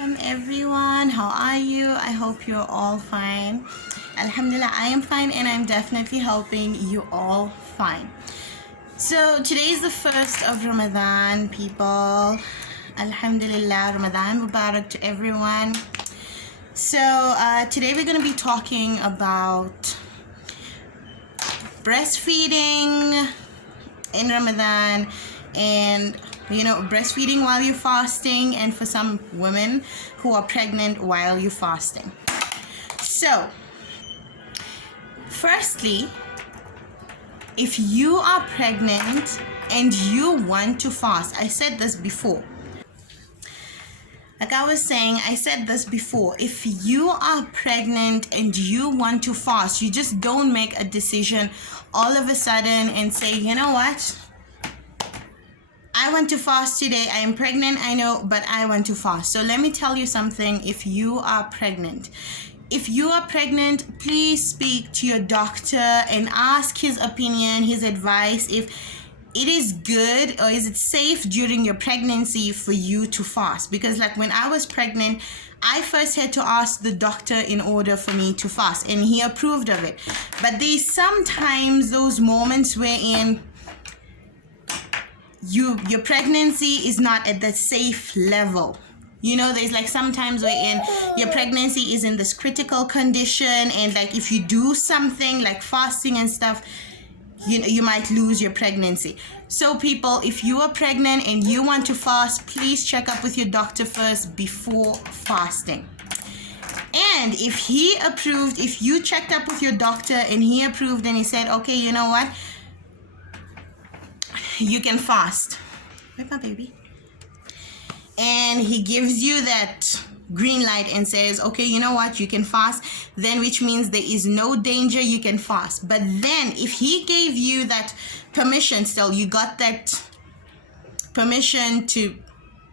Welcome everyone. How are you? I hope you're all fine. Alhamdulillah, I am fine and I'm definitely hoping you all fine. So today is the first of Ramadan, people. Alhamdulillah, Ramadan Mubarak to everyone. So today we're going to be talking about breastfeeding in Ramadan and breastfeeding while you're fasting, and for some women who are pregnant while you're fasting. So firstly, if you are pregnant and you want to fast, I said this before. If you are pregnant and you want to fast, you just don't make a decision all of a sudden and say, you know what? I want to fast today. I am pregnant, I know, but I want to fast. So let me tell you something. If you are pregnant, please speak to your doctor and ask his opinion, his advice, if it is good or is it safe during your pregnancy for you to fast. Because like when I was pregnant, I first had to ask the doctor in order for me to fast, and he approved of it. But there's sometimes those moments wherein your pregnancy is not at the safe level. There's like sometimes wherein your pregnancy is in this critical condition, and like if you do something like fasting and stuff, you might lose your pregnancy. So people, if you are pregnant and you want to fast, please check up with your doctor first before fasting. And if you checked up with your doctor and he approved and he said, okay, you know what, you can fast. Right, my baby? And he gives you that green light and says, okay, you know what, you can fast, then which means there is no danger, you can fast. But then if he gave you that permission, still you got that permission to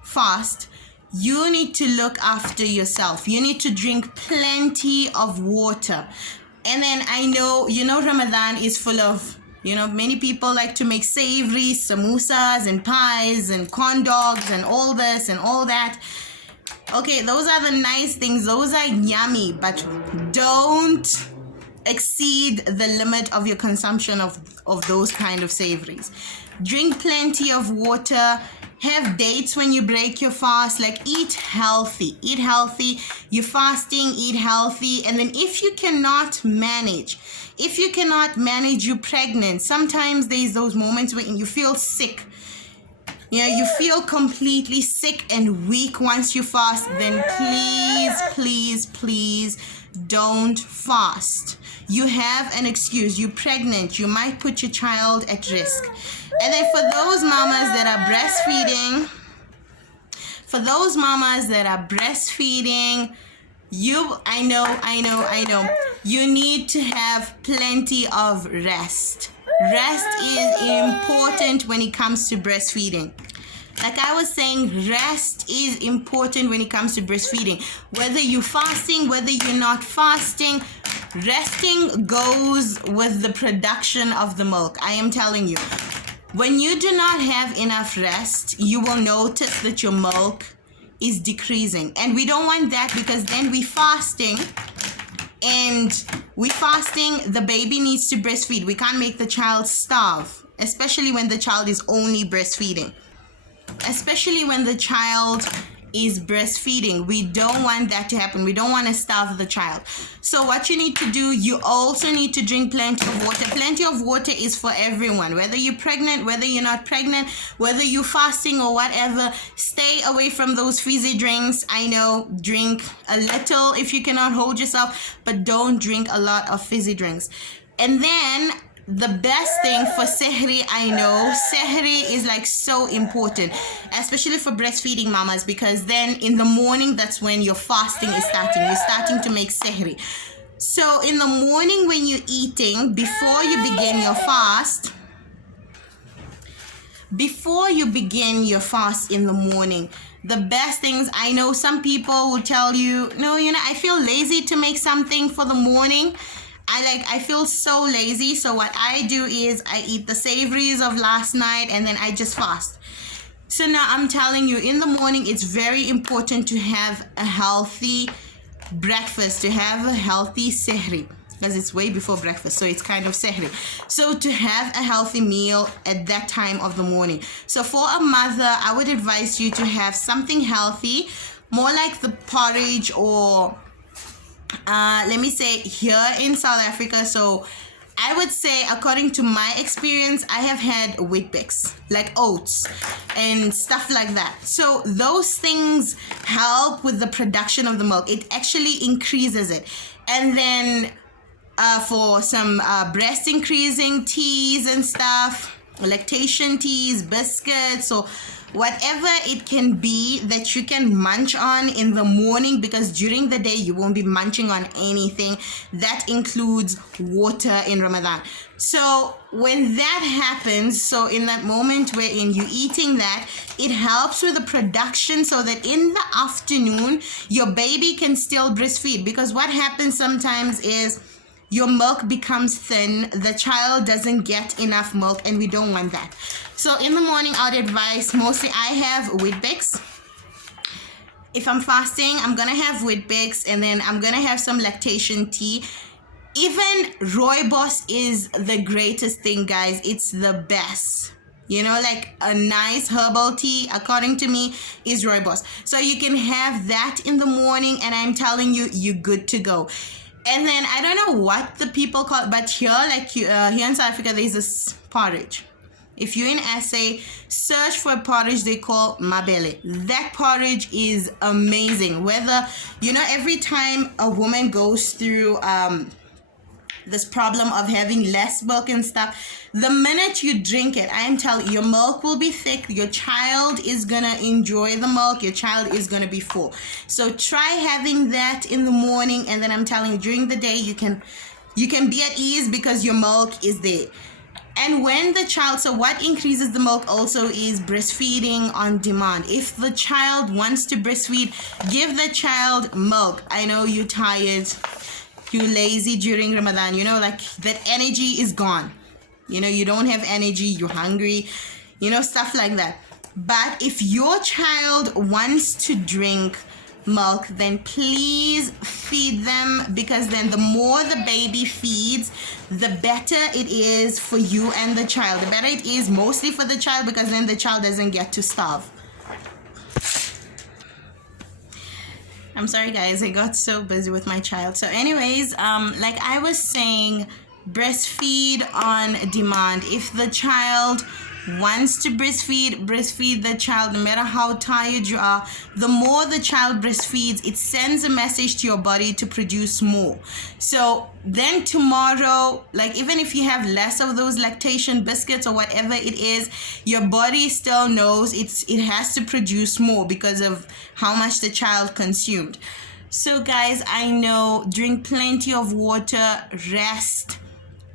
fast, you need to look after yourself. You need to drink plenty of water. And then I know, Ramadan is full of, many people like to make savory samosas and pies and corn dogs and all this and all that. Okay, those are the nice things. Those are yummy, but don't exceed the limit of your consumption of those kind of savories. Drink plenty of water. Have dates when you break your fast. Like eat healthy. You're fasting, eat healthy. And then if you cannot manage, you're pregnant, sometimes there's those moments when you feel sick. You feel completely sick and weak once you fast, then please don't fast. You have an excuse. You're pregnant. You might put your child at risk. And then for those mamas that are breastfeeding, I know, you need to have plenty of rest. Rest is important when it comes to breastfeeding. Like I was saying, rest is important when it comes to breastfeeding. Whether you're fasting, whether you're not fasting, resting goes with the production of the milk. I am telling you. When you do not have enough rest, you will notice that your milk is decreasing. And we don't want that, because then we're fasting. And the baby needs to breastfeed. We can't make the child starve, especially when the child is only breastfeeding. We don't want that to happen. We don't want to starve the child. So what you need to do, you also need to drink plenty of water. Plenty of water is for everyone, whether you're pregnant, whether you're not pregnant, whether you're fasting or whatever. Stay away from those fizzy drinks. I know, drink a little if you cannot hold yourself, but don't drink a lot of fizzy drinks. And then the best thing for sehri, I know, sehri is like so important, especially for breastfeeding mamas, because then in the morning, that's when your fasting is starting. You're starting to make sehri. So in the morning when you're eating, before you begin your fast in the morning, the best things, I know some people will tell you, no, I feel lazy to make something for the morning. I feel so lazy, so what I do is I eat the savories of last night and then I just fast. So now I'm telling you, in the morning, it's very important to have a healthy breakfast, to have a healthy sehri, because it's way before breakfast, so it's kind of sehri. So to have a healthy meal at that time of the morning. So for a mother, I would advise you to have something healthy, more like the porridge, or let me say here in South Africa. So I would say, according to my experience, I have had Weet-Bix, like oats and stuff like that. So those things help with the production of the milk. It actually increases it. And then for some breast increasing teas and stuff, lactation teas, biscuits, or whatever it can be that you can munch on in the morning, because during the day you won't be munching on anything. That includes water in Ramadan. So when that happens, so in that moment wherein you're eating that, it helps with the production, so that in the afternoon your baby can still breastfeed. Because what happens sometimes is your milk becomes thin, the child doesn't get enough milk, and we don't want that. So in the morning, I would advise, mostly I have Weet-Bix. If I'm fasting, I'm gonna have Weet-Bix, and then I'm gonna have some lactation tea. Even rooibos is the greatest thing, guys. It's the best. You know, like a nice herbal tea, according to me, is rooibos. So you can have that in the morning, and I'm telling you, you're good to go. And then I don't know what the people call it, but here, like here in South Africa, there's this porridge. If you're in SA, search for a porridge they call mabele. That porridge is amazing. Whether, you know, every time a woman goes through this problem of having less milk and stuff, the minute you drink it, I am telling you, your milk will be thick, your child is gonna enjoy the milk, your child is gonna be full. So try having that in the morning, and then I'm telling you, during the day you can be at ease because your milk is there. And when the child, so what increases the milk also is breastfeeding on demand. If the child wants to breastfeed, give the child milk. I know you're tired, you're lazy during Ramadan, you know, like that energy is gone. You know, you don't have energy, you're hungry, you know, stuff like that. But if your child wants to drink milk, then please feed them, because then the more the baby feeds, the better it is for you and the child. The better it is mostly for the child, because then the child doesn't get to starve. I'm sorry guys, I got so busy with my child. So anyways, like I was saying, breastfeed on demand. If the child wants to breastfeed the child, no matter how tired you are. The more the child breastfeeds, it sends a message to your body to produce more. So then tomorrow, like even if you have less of those lactation biscuits or whatever it is, your body still knows it has to produce more because of how much the child consumed. So guys, I know, drink plenty of water, rest.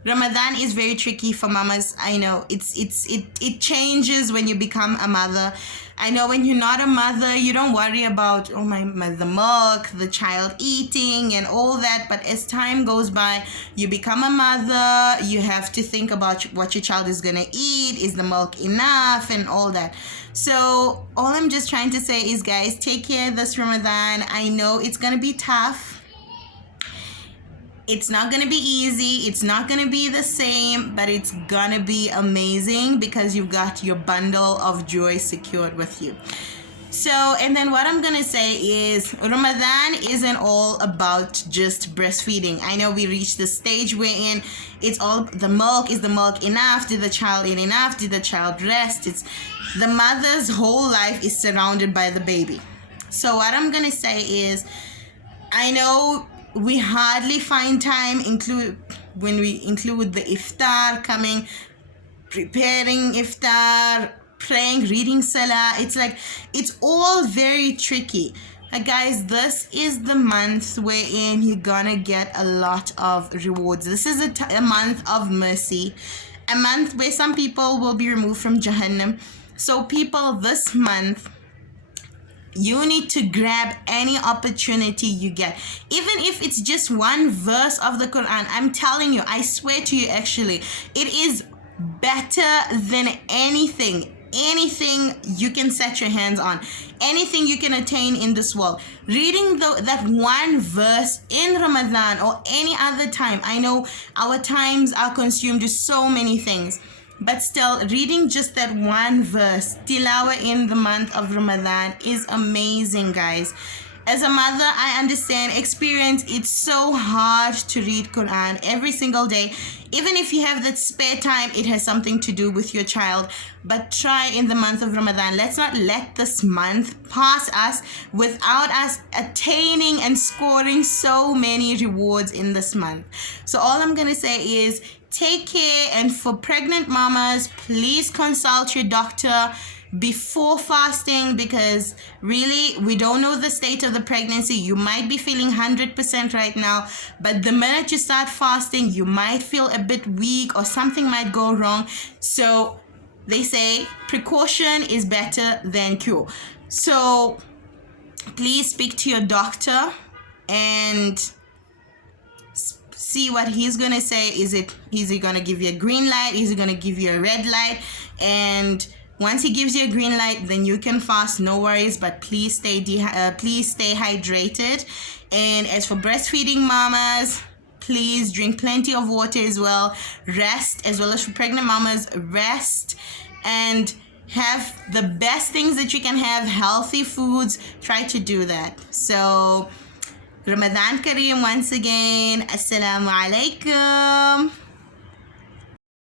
Ramadan is very tricky for mamas. I know it changes when you become a mother. I know when you're not a mother, you don't worry about the milk, the child eating and all that. But as time goes by, you become a mother, you have to think about what your child is gonna eat. Is the milk enough and all that? So all I'm just trying to say is, guys, take care this Ramadan. I know it's gonna be tough. It's not going to be easy. It's not going to be the same, but it's going to be amazing because you've got your bundle of joy secured with you. So, and then what I'm going to say is Ramadan isn't all about just breastfeeding. I know we reached the stage wherein it's all the milk. Is the milk enough? Did the child eat enough? Did the child rest? It's the mother's whole life is surrounded by the baby. So what I'm going to say is, I know we hardly find time when we include the iftar coming, preparing iftar, praying, reading salah. It's like, it's all very tricky. Guys, this is the month wherein you're gonna get a lot of rewards. This is a month of mercy, a month where some people will be removed from Jahannam. So people, this month, you need to grab any opportunity you get. Even if it's just one verse of the Quran, I'm telling you, I swear to you, actually, it is better than anything. anything you can set your hands on, anything you can attain in this world. Reading that one verse in Ramadan or any other time. I know our times are consumed with so many things, but still, reading just that one verse, tilawah in the month of Ramadan, is amazing, guys. As a mother, I understand, experience, it's so hard to read Quran every single day. Even if you have that spare time, it has something to do with your child. But try in the month of Ramadan. Let's not let this month pass us without us attaining and scoring so many rewards in this month. So all I'm going to say is take care, and for pregnant mamas, please consult your doctor before fasting, because really we don't know the state of the pregnancy. You might be feeling 100% right now, but the minute you start fasting, you might feel a bit weak or something might go wrong. So they say precaution is better than cure. So please speak to your doctor and see what he's gonna say. Is he gonna give you a green light? Is he gonna give you a red light? And once he gives you a green light, then you can fast, no worries, but please stay hydrated. And as for breastfeeding mamas, please drink plenty of water as well. Rest, as well as for pregnant mamas, rest and have the best things that you can have, healthy foods. Try to do that. So Ramadan Kareem once again. Assalamu alaikum.